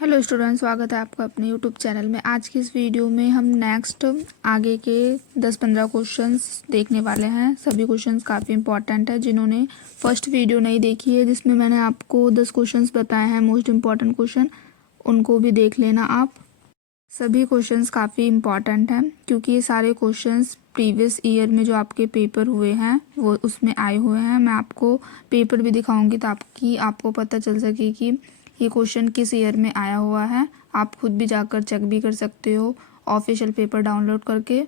Hello student, स्वागत है आपका अपने यूट्यूब चैनल में। आज की इस वीडियो में हम नेक्स्ट आगे के 10-15 क्वेश्चंस देखने वाले हैं। सभी क्वेश्चंस काफ़ी इंपॉर्टेंट है। जिन्होंने फर्स्ट वीडियो नहीं देखी है जिसमें मैंने आपको 10 क्वेश्चंस बताए हैं मोस्ट इम्पॉर्टेंट क्वेश्चन, उनको भी देख लेना आप। सभी क्वेश्चंस काफ़ी इंपॉर्टेंट हैं क्योंकि ये सारे क्वेश्चंस प्रीवियस ईयर में जो आपके पेपर हुए हैं वो उसमें आए हुए हैं। मैं आपको पेपर भी दिखाऊंगी ताकि आपको पता चल सके कि ये क्वेश्चन किस ईयर में आया हुआ है। आप खुद भी जाकर चेक भी कर सकते हो ऑफिशियल पेपर डाउनलोड करके।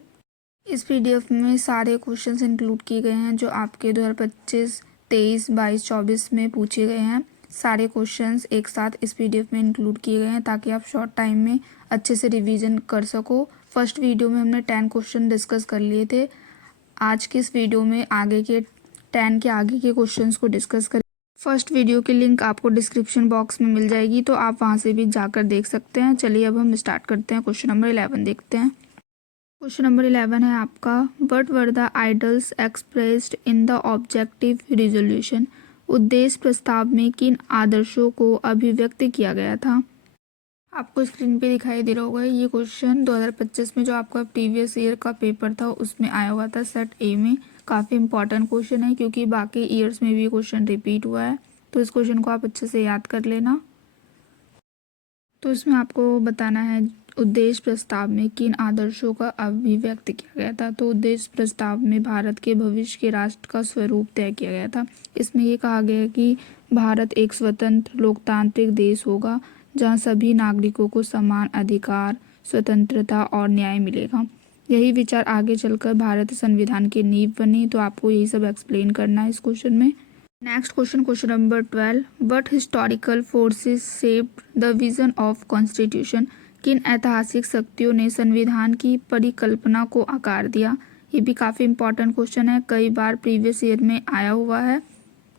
इस पीडीएफ में सारे क्वेश्चंस इंक्लूड किए गए हैं जो आपके 2025, 23, 22, 24 में पूछे गए हैं। सारे क्वेश्चंस एक साथ इस पीडीएफ में इंक्लूड किए गए हैं ताकि आप शॉर्ट टाइम में अच्छे से रिवीजन कर सको। फर्स्ट वीडियो में हमने 10 क्वेश्चन डिस्कस कर लिए थे। आज की इस वीडियो में आगे के 10 के आगे के क्वेश्चंस को डिस्कस करें। फर्स्ट वीडियो की लिंक आपको डिस्क्रिप्शन बॉक्स में मिल जाएगी, तो आप वहां से भी जाकर देख सकते हैं। चलिए अब हम स्टार्ट करते हैं। क्वेश्चन नंबर 11 देखते हैं। क्वेश्चन नंबर 11 है आपका, what were the idols expressed in the objective resolution. उद्देश्य प्रस्ताव में किन आदर्शों को अभिव्यक्त किया गया था। आपको स्क्रीन पे दिखाई दे रहा होगा। ये क्वेश्चन 2025 में जो आपका प्रीवियस ईयर का पेपर था उसमें आया हुआ था सेट ए में। काफ़ी इंपॉर्टेंट क्वेश्चन है क्योंकि बाकी ईयर्स में भी क्वेश्चन रिपीट हुआ है, तो इस क्वेश्चन को आप अच्छे से याद कर लेना। तो इसमें आपको बताना है उद्देश्य प्रस्ताव में किन आदर्शों का अभिव्यक्त किया गया था। तो उद्देश्य प्रस्ताव में भारत के भविष्य के राष्ट्र का स्वरूप तय किया गया था। इसमें ये कहा गया कि भारत एक स्वतंत्र लोकतांत्रिक देश होगा जहाँ सभी नागरिकों को समान अधिकार, स्वतंत्रता और न्याय मिलेगा। यही विचार आगे चलकर भारतीय संविधान की नींव बनी। तो आपको यही सब एक्सप्लेन करना है इस क्वेश्चन में। Next question, question number 12, what historical forces shaped the vision of constitution. किन ऐतिहासिक शक्तियों ने संविधान की परिकल्पना को आकार दिया। ये भी काफ़ी इंपॉर्टेंट क्वेश्चन है, कई बार प्रीवियस ईयर में आया हुआ है।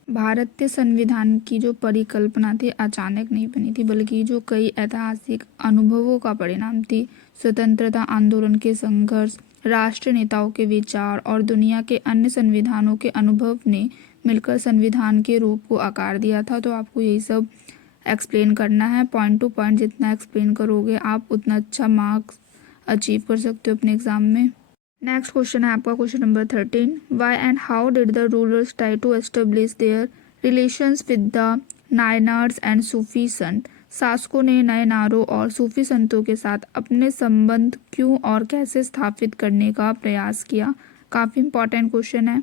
भारतीय संविधान की जो परिकल्पना थी अचानक नहीं बनी थी, बल्कि जो कई ऐतिहासिक अनुभवों का परिणाम थी। स्वतंत्रता आंदोलन के संघर्ष, राष्ट्र नेताओं के विचार और दुनिया के अन्य संविधानों के अनुभव ने मिलकर संविधान के रूप को आकार दिया था। तो आपको यही सब एक्सप्लेन करना है। पॉइंट टू पॉइंट जितना एक्सप्लेन करोगे आप उतना अच्छा मार्क्स अचीव कर सकते हो अपने एग्जाम में। नेक्स्ट क्वेश्चन है आपका question number 13, why and how did the rulers try to establish their relations with the Nayanars and Sufi sant. शासकों ने नायनारों और सूफी संतों के साथ अपने संबंध क्यों और कैसे स्थापित करने का प्रयास किया। काफ़ी इंपॉर्टेंट क्वेश्चन है।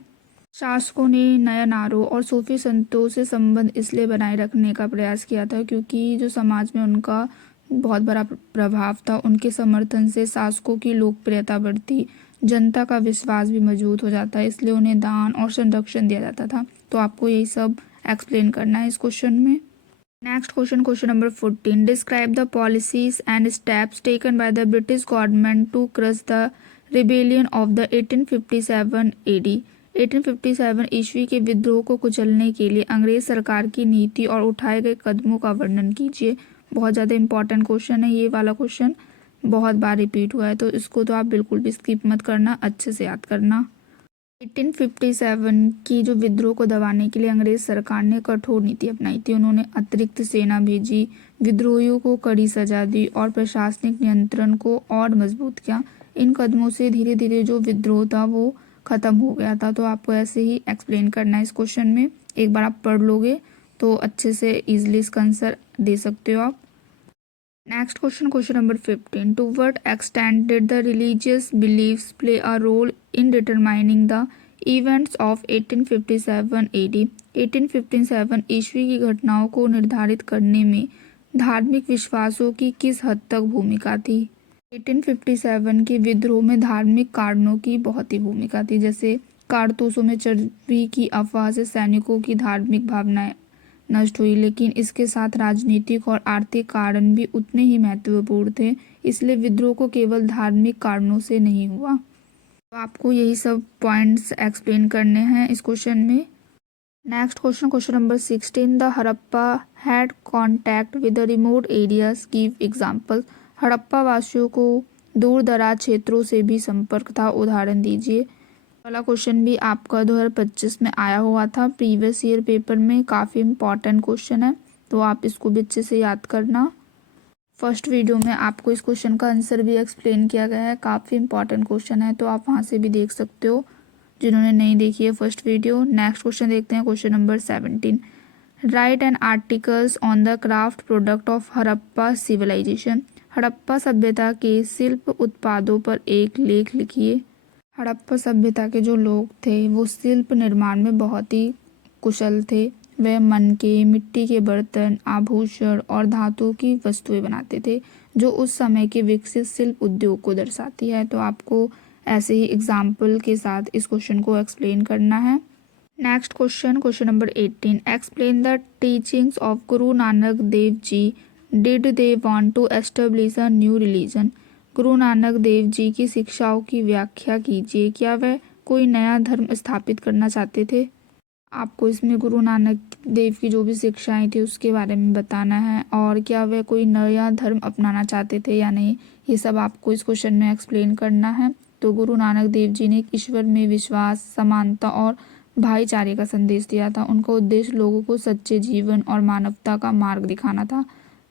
शासकों ने नायनारों और सूफी संतों से संबंध इसलिए बनाए रखने का प्रयास किया था क्योंकि जो समाज में उनका बहुत बड़ा प्रभाव था, उनके समर्थन से शासकों की लोकप्रियता बढ़ती, जनता का विश्वास भी मजबूत हो जाता है, इसलिए उन्हें दान और संरक्षण दिया जाता था। तो आपको यही सब एक्सप्लेन करना है इस क्वेश्चन में। Next question, question number 14, describe the policies and steps taken by the British government to crush the rebellion of the 1857 AD. 1857 ईस्वी के विद्रोह को कुचलने के लिए अंग्रेज सरकार की नीति और उठाए गए कदमों का वर्णन कीजिए। बहुत ज़्यादा इंपॉर्टेंट क्वेश्चन है ये वाला क्वेश्चन, बहुत बार रिपीट हुआ है, तो इसको तो आप बिल्कुल भी स्किप मत करना, अच्छे से याद करना। 1857 की जो विद्रोह को दबाने के लिए अंग्रेज सरकार ने कठोर नीति अपनाई थी। उन्होंने अतिरिक्त सेना भेजी, विद्रोहियों को कड़ी सजा दी और प्रशासनिक नियंत्रण को और मजबूत किया। इन कदमों से धीरे धीरे जो विद्रोह था वो खत्म हो गया था। तो आपको ऐसे ही एक्सप्लेन करना है इस क्वेश्चन में। एक बार आप पढ़ लोगे तो अच्छे से इजीली इसका आंसर दे सकते हो आप। Next question, question number 15, to what extent did the religious beliefs play a role in determining the events of 1857 AD. 1857 ईस्वी की घटनाओं को निर्धारित करने में धार्मिक विश्वासों की किस हद तक भूमिका थी। 1857 के विद्रोह में धार्मिक कारणों की बहुत ही भूमिका थी। जैसे कारतूसों में चर्बी की अफवाह से सैनिकों की धार्मिक भावनाएं नष्ट हुई, लेकिन इसके साथ राजनीतिक और आर्थिक कारण भी उतने ही महत्वपूर्ण थे। इसलिए विद्रोह को केवल धार्मिक कारणों से नहीं हुआ। तो आपको यही सब पॉइंट्स एक्सप्लेन करने हैं इस क्वेश्चन में। Next question, question number 16, the Harappa had contact with the remote areas, give example. Harappa वासियों को दूर दराज क्षेत्रों से भी संपर्क था, उदाहरण दीजिए। वाला क्वेश्चन भी आपका 2025 में आया हुआ था प्रीवियस ईयर पेपर में। काफ़ी इंपॉर्टेंट क्वेश्चन है, तो आप इसको भी अच्छे से याद करना। फर्स्ट वीडियो में आपको इस क्वेश्चन का आंसर भी एक्सप्लेन किया गया है, काफ़ी इंपॉर्टेंट क्वेश्चन है, तो आप वहाँ से भी देख सकते हो जिन्होंने नहीं देखी है फर्स्ट वीडियो। नेक्स्ट क्वेश्चन देखते हैं, question number 17। Write an articles on the craft product of Harappa civilization. Harappa सभ्यता के शिल्प उत्पादों पर एक लेख लिखिए। हड़प्पा सभ्यता के जो लोग थे वो शिल्प निर्माण में बहुत ही कुशल थे। वे मनके, मिट्टी के बर्तन, आभूषण और धातु की वस्तुएं बनाते थे, जो उस समय के विकसित शिल्प उद्योग को दर्शाती है। तो आपको ऐसे ही एग्जाम्पल के साथ इस क्वेश्चन को एक्सप्लेन करना है। Next question, question number 18। Explain the teachings of Guru Nanak Dev ji. Did they want to establish a new religion. Guru Nanak Dev जी की शिक्षाओं की व्याख्या कीजिए। क्या वह कोई नया धर्म स्थापित करना चाहते थे? आपको इसमें गुरु नानक देव की जो भी शिक्षाएं थी उसके बारे में बताना है, और क्या वह कोई नया धर्म अपनाना चाहते थे या नहीं, ये सब आपको इस क्वेश्चन में एक्सप्लेन करना है। तो गुरु नानक देव जी ने ईश्वर में विश्वास, समानता और भाईचारे का संदेश दिया था। उनका उद्देश्य लोगों को सच्चे जीवन और मानवता का मार्ग दिखाना था,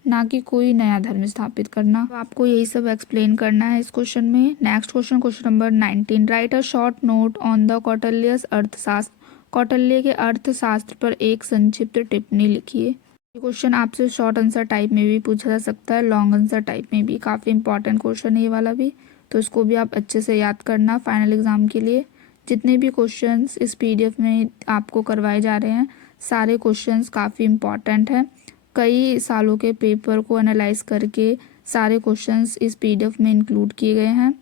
ना कि कोई नया धर्म स्थापित करना। तो आपको यही सब एक्सप्लेन करना है इस क्वेश्चन में। Next question, question number 19। Write a short note on the Kautilyas Arthashastra. Kautilya के अर्थशास्त्र पर एक संक्षिप्त टिप्पणी लिखिए। ये क्वेश्चन आपसे शॉर्ट आंसर टाइप में भी पूछा जा सकता है, लॉन्ग आंसर टाइप में भी। काफ़ी इंपॉर्टेंट क्वेश्चन है ये वाला भी, तो इसको भी आप अच्छे से याद करना फाइनल एग्जाम के लिए। जितने भी क्वेश्चंस इस पीडीएफ में आपको करवाए जा रहे हैं, सारे क्वेश्चंस काफ़ी इंपॉर्टेंट हैं। कई सालों के पेपर को एनालाइज करके सारे क्वेश्चंस इस पीडीएफ में इंक्लूड किए गए हैं।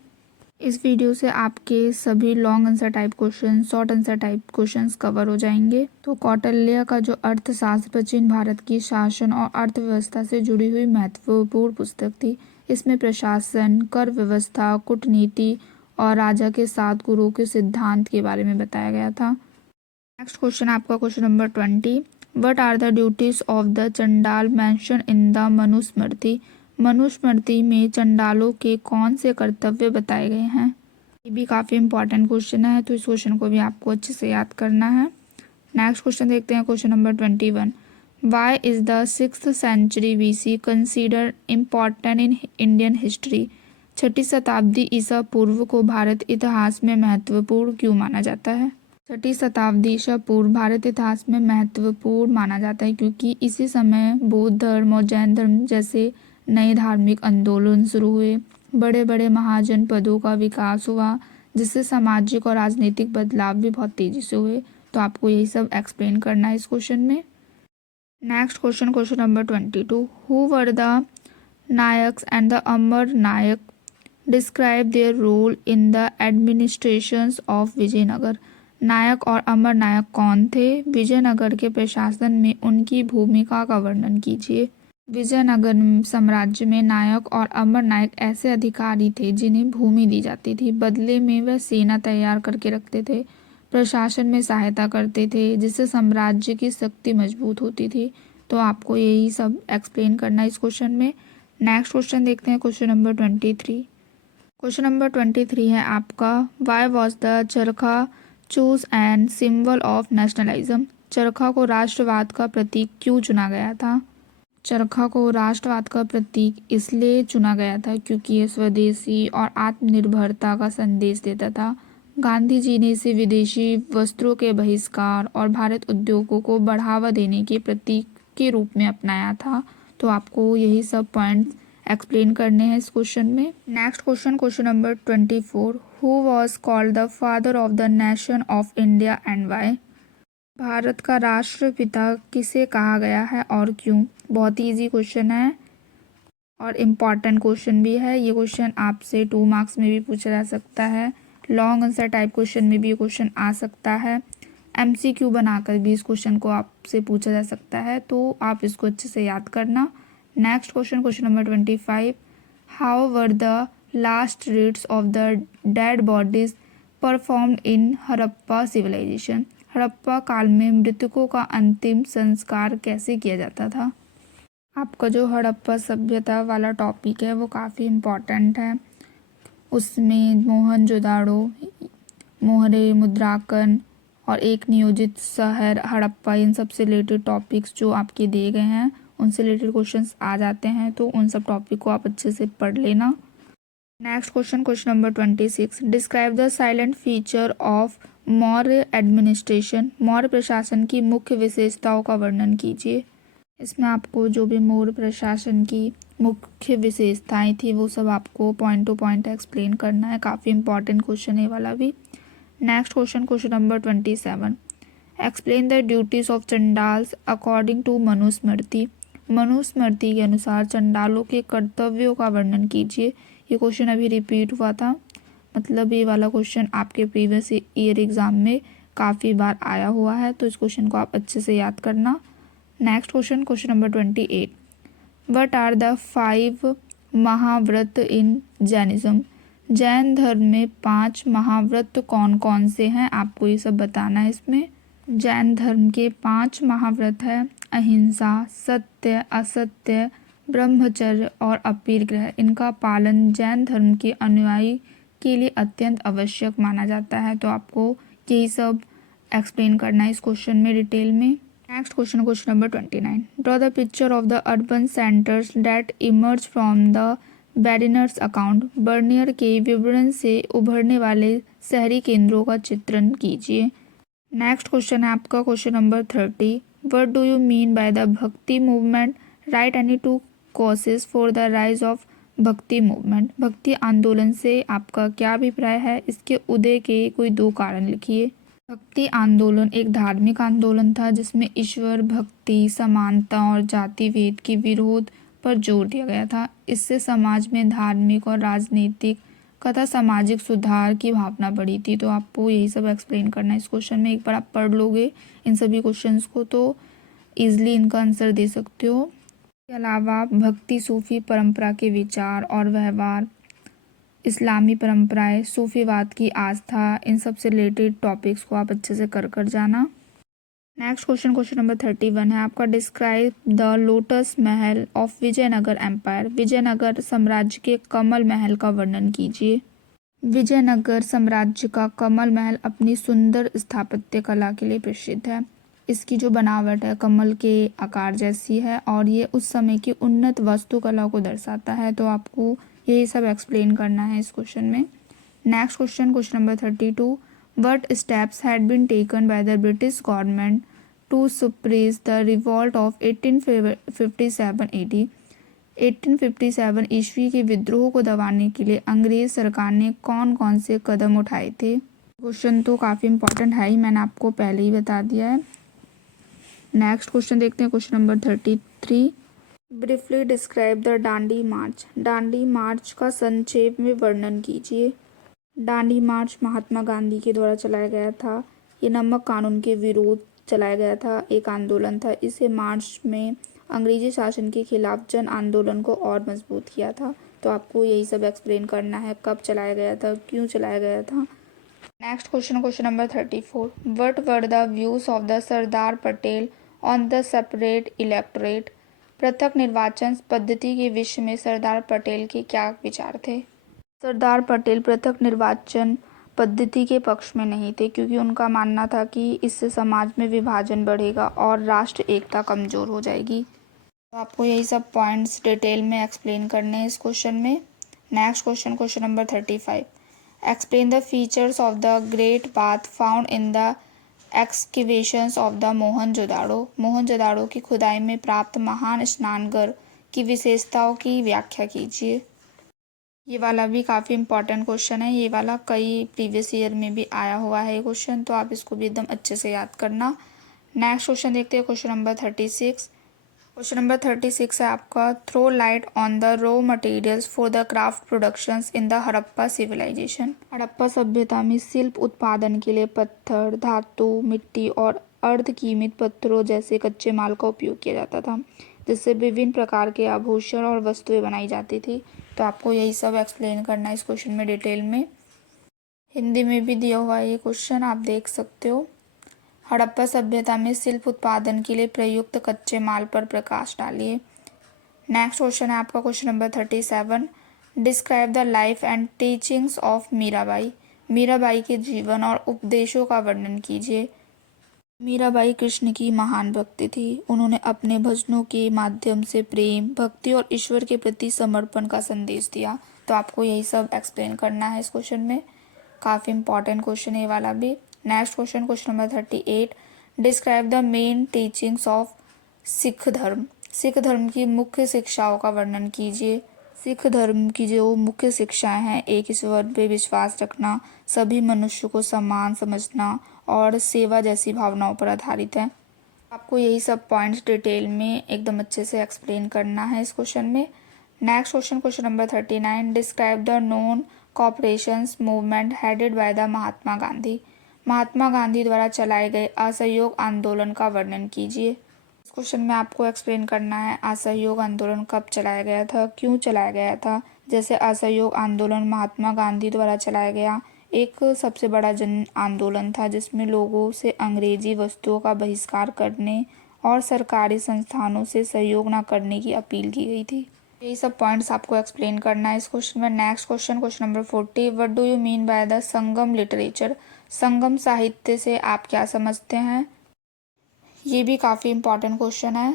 इस वीडियो से आपके सभी long answer type question, short answer type questions cover हो जाएंगे। तो कौटिल्य का जो अर्थशास्त्र प्राचीन भारत की शासन और अर्थव्यवस्था से जुड़ी हुई महत्वपूर्ण पुस्तक थी। इसमें प्रशासन, कर व्यवस्था, कूटनीति और राजा के 7 गुरुओं के सिद्धांत के बारे में बताया गया था। नेक्स्ट क्वेश्चन आपका question number 20। What are the duties of the Chandal mentioned in the Manusmriti. Manusmriti में चंडालों के कौन से कर्तव्य बताए गए हैं? ये भी काफ़ी इंपॉर्टेंट क्वेश्चन है, तो इस क्वेश्चन को भी आपको अच्छे से याद करना है। नेक्स्ट क्वेश्चन देखते हैं, question number 21। Why is the 6th century BC consider important in Indian history. 6ठी शताब्दी ईसा पूर्व को भारत इतिहास में महत्वपूर्ण क्यों माना जाता है? 6ठी शताब्दी ईसा पूर्व भारत इतिहास में महत्वपूर्ण माना जाता है क्योंकि इसी समय बौद्ध धर्म और जैन धर्म जैसे नए धार्मिक आंदोलन शुरू हुए। बड़े बड़े महाजनपदों का विकास हुआ, जिससे सामाजिक और राजनीतिक बदलाव भी बहुत तेज़ी से हुए। तो आपको यही सब एक्सप्लेन करना है इस क्वेश्चन में। Next question, question number 22। Who were the Nayaks and the Amar Nayak. Describe their role in the administrations of Vijayanagar. Nayak और अमर नायक कौन थे? विजयनगर के प्रशासन में उनकी भूमिका का वर्णन कीजिए। विजयनगर साम्राज्य में नायक और अमर नायक ऐसे अधिकारी थे जिन्हें भूमि दी जाती थी, बदले में वह सेना तैयार करके रखते थे, प्रशासन में सहायता करते थे, जिससे साम्राज्य की शक्ति मजबूत होती थी। तो आपको यही सब एक्सप्लेन करना है इस क्वेश्चन में। नेक्स्ट क्वेश्चन देखते हैं, क्वेश्चन नंबर 23। क्वेश्चन नंबर 23 है आपका, वाई वॉज द चरखा choose and symbol of nationalism. चरखा को राष्ट्रवाद का प्रतीक क्यों चुना गया था? चरखा को राष्ट्रवाद का प्रतीक इसलिए चुना गया था क्योंकि ये स्वदेशी और आत्मनिर्भरता का संदेश देता था। गांधी जी ने इसे विदेशी वस्त्रों के बहिष्कार और भारत उद्योगों को बढ़ावा देने के प्रतीक के रूप में अपनाया था। तो आपको यही सब पॉइंट्स एक्सप्लेन करने हैं इस क्वेश्चन में। Next question, question number 24। Who was called the father of the nation of India and why. Bharat का राष्ट्रपिता किसे कहा गया है और क्यों? बहुत ही इजी क्वेश्चन है और इम्पॉर्टेंट क्वेश्चन भी है। ये क्वेश्चन आपसे 2 मार्क्स में भी पूछा जा सकता है, लॉन्ग आंसर टाइप क्वेश्चन में भी ये क्वेश्चन आ सकता है, MCQ बनाकर भी इस क्वेश्चन को आपसे पूछा जा सकता है, तो आप इसको अच्छे से याद करना। Next question, question number 25। How were the last rites of the dead bodies performed in Harappa civilization. Harappa काल में मृतकों का अंतिम संस्कार कैसे किया जाता था? आपका जो हड़प्पा सभ्यता वाला टॉपिक है वो काफ़ी इम्पॉर्टेंट है। उसमें मोहनजोदाड़ो, मोहरे, मुद्रांकन और एक नियोजित शहर हड़प्पा, इन सबसे रिलेटेड टॉपिक्स जो आपके दिए गए हैं उनसे रिलेटेड क्वेश्चंस आ जाते हैं, तो उन सब टॉपिक को आप अच्छे से पढ़ लेना। Next question number 26, describe the silent feature of Maurya administration. Maurya प्रशासन की मुख्य विशेषताओं का वर्णन कीजिए। इसमें आपको जो भी मौर्य प्रशासन की मुख्य विशेषताएं थी वो सब आपको पॉइंट टू पॉइंट एक्सप्लेन करना है। काफ़ी इंपॉर्टेंट क्वेश्चन है वाला भी। Next question number 27, explain the duties of Chandals according to Manusmriti. Manusmriti के अनुसार चंडालों के कर्तव्यों का वर्णन कीजिए। ये क्वेश्चन अभी रिपीट हुआ था, मतलब ये वाला क्वेश्चन आपके प्रीवियस ईयर एग्जाम में काफ़ी बार आया हुआ है, तो इस क्वेश्चन को आप अच्छे से याद करना। Next question number 28, what are the 5 mahavrat in Jainism. Jain धर्म में 5 महाव्रत कौन कौन से हैं, आपको ये सब बताना है। इसमें जैन धर्म के 5 महाव्रत है अहिंसा, सत्य, असत्य, ब्रह्मचर्य और अपरिग्रह। इनका पालन जैन धर्म के अनुयायी के लिए अत्यंत आवश्यक माना जाता है, तो आपको यही सब एक्सप्लेन करना है इस क्वेश्चन में डिटेल में। Next question number 29, draw the picture of the urban centres that emerge from the Bernier's account. Bernier के विवरण से उभरने वाले शहरी केंद्रों का चित्रण कीजिए। नेक्स्ट क्वेश्चन है आपका question number 30, what do you mean by the bhakti movement, write any 2 causes for the rise of bhakti movement. भक्ति आंदोलन से आपका क्या अभिप्राय है, इसके उदय के कोई 2 कारण लिखिए। भक्ति आंदोलन एक धार्मिक आंदोलन था जिसमें ईश्वर भक्ति, समानता और जाति भेद के विरोध पर जोर दिया गया था। इससे समाज में धार्मिक और राजनीतिक तथा सामाजिक सुधार की भावना बढ़ी थी। तो आपको यही सब एक्सप्लेन करना है इस क्वेश्चन में। एक बार आप पढ़ लोगे इन सभी क्वेश्चंस को तो ईजिली इनका आंसर दे सकते हो। इसके अलावा भक्ति सूफी परंपरा के विचार और व्यवहार, इस्लामी परंपराएं, सूफीवाद की आस्था, इन सब से रिलेटेड टॉपिक्स को आप अच्छे से कर जाना। नेक्स्ट क्वेश्चन नंबर 31 है आपका, describe the lotus Mahal of Vijayanagar empire. Vijayanagar साम्राज्य के कमल महल का वर्णन कीजिए। विजयनगर साम्राज्य का कमल महल अपनी सुंदर स्थापत्य कला के लिए प्रसिद्ध है। इसकी जो बनावट है कमल के आकार जैसी है और ये उस समय की उन्नत वास्तुकला को दर्शाता है, तो आपको यही सब एक्सप्लेन करना है इस क्वेश्चन में। Next question number 32, what steps had been taken by the British government to suppress the revolt of 1857 AD। 1857 ईस्वी के विद्रोह को दबाने के लिए अंग्रेज सरकार ने कौन कौन से कदम उठाए थे। क्वेश्चन तो काफ़ी इंपॉर्टेंट है ही, मैंने आपको पहले ही बता दिया है। नेक्स्ट क्वेश्चन देखते हैं question number 33, briefly describe the Dandi march. Dandi march का संक्षेप में वर्णन कीजिए। डांडी मार्च महात्मा गांधी के द्वारा चलाया गया था। ये नमक कानून के विरोध चलाया गया था, एक आंदोलन था। इसे मार्च में अंग्रेजी शासन के खिलाफ जन आंदोलन को और मजबूत किया था। तो आपको यही सब एक्सप्लेन करना है, कब चलाया गया था, क्यों चलाया गया था। Next question number 34, what were the views of the Sardar Patel on the separate electorate. पृथक निर्वाचन पद्धति के विषय में सरदार पटेल के क्या विचार थे। सरदार पटेल पृथक निर्वाचन पद्धति के पक्ष में नहीं थे, क्योंकि उनका मानना था कि इससे समाज में विभाजन बढ़ेगा और राष्ट्र एकता कमजोर हो जाएगी। तो आपको यही सब पॉइंट्स डिटेल में एक्सप्लेन करने हैं इस क्वेश्चन में। Next question number 35, explain the features of the great bath found in the excavations of the Mohenjodaro. Mohenjodaro की खुदाई में प्राप्त महान स्नानघर की विशेषताओं की व्याख्या कीजिए। ये वाला भी काफ़ी इंपॉर्टेंट क्वेश्चन है। ये वाला कई प्रीवियस ईयर में भी आया हुआ है ये क्वेश्चन, तो आप इसको भी एकदम अच्छे से याद करना। नेक्स्ट क्वेश्चन देखते हैं क्वेश्चन नंबर 36। क्वेश्चन नंबर 36 है आपका, throw light on the raw materials for the craft productions in the Harappa civilization. Harappa सभ्यता में शिल्प उत्पादन के लिए पत्थर, धातु, मिट्टी और अर्धकीमित पत्थरों जैसे कच्चे माल का उपयोग किया जाता था, जिससे विभिन्न प्रकार के आभूषण और वस्तुएं बनाई जाती थी। तो आपको यही सब एक्सप्लेन करना है इस क्वेश्चन में डिटेल में। हिंदी में भी दिया हुआ है ये क्वेश्चन, आप देख सकते हो। हड़प्पा सभ्यता में शिल्प उत्पादन के लिए प्रयुक्त कच्चे माल पर प्रकाश डालिए। नेक्स्ट क्वेश्चन है आपका question number 37, describe the life and teachings of Mirabai. Mirabai के जीवन और उपदेशों का वर्णन कीजिए। मीराबाई कृष्ण की महान भक्त थी। उन्होंने अपने भजनों के माध्यम से प्रेम, भक्ति और ईश्वर के प्रति समर्पण का संदेश दिया। तो आपको यही सब एक्सप्लेन करना है इस क्वेश्चन में। काफ़ी इंपॉर्टेंट क्वेश्चन है ये वाला भी। Next question, question number 38, describe the main teachings of Sikh धर्म। सिख धर्म की मुख्य शिक्षाओं का वर्णन कीजिए। सिख धर्म की जो मुख्य शिक्षाएं हैं, एक ईश्वर पे विश्वास रखना, सभी मनुष्य को समान समझना और सेवा जैसी भावनाओं पर आधारित है। आपको यही सब पॉइंट्स डिटेल में एकदम अच्छे से एक्सप्लेन करना है इस क्वेश्चन में। Next question, question number 39, describe the non cooperations movement headed by the Mahatma Gandhi. Mahatma Gandhi द्वारा चलाए गए असहयोग आंदोलन का वर्णन कीजिए। इस क्वेश्चन में आपको एक्सप्लेन करना है असहयोग आंदोलन कब चलाया गया था, क्यों चलाया गया था। जैसे असहयोग आंदोलन महात्मा गांधी द्वारा चलाया गया एक सबसे बड़ा जन आंदोलन था, जिसमें लोगों से अंग्रेजी वस्तुओं का बहिष्कार करने और सरकारी संस्थानों से सहयोग न करने की अपील की गई थी। यही सब पॉइंट्स आपको एक्सप्लेन करना है इस क्वेश्चन में। Next question, question number 40, what do you mean by the Sangam literature. Sangam साहित्य से आप क्या समझते हैं। ये भी काफ़ी इंपॉर्टेंट क्वेश्चन है,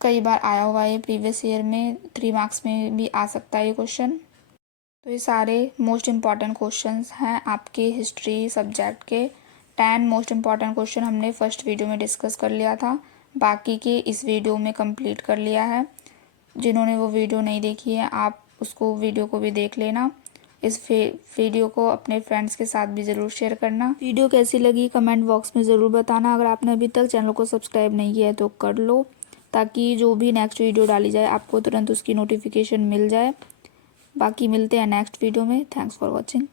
कई बार आया हुआ है प्रीवियस ईयर में, 3 मार्क्स में भी आ सकता है ये क्वेश्चन। तो ये सारे मोस्ट इम्पॉर्टेंट क्वेश्चंस हैं आपके हिस्ट्री सब्जेक्ट के। 10 मोस्ट इम्पॉर्टेंट क्वेश्चन हमने फर्स्ट वीडियो में डिस्कस कर लिया था, बाकी के इस वीडियो में कंप्लीट कर लिया है। जिन्होंने वो वीडियो नहीं देखी है, आप उसको वीडियो को भी देख लेना। इस वीडियो को अपने फ्रेंड्स के साथ भी ज़रूर शेयर करना। वीडियो कैसी लगी कमेंट बॉक्स में ज़रूर बताना। अगर आपने अभी तक चैनल को सब्सक्राइब नहीं किया है तो कर लो, ताकि जो भी नेक्स्ट वीडियो डाली जाए आपको तुरंत उसकी नोटिफिकेशन मिल जाए। बाकी मिलते हैं नेक्स्ट वीडियो में। Thanks for watching.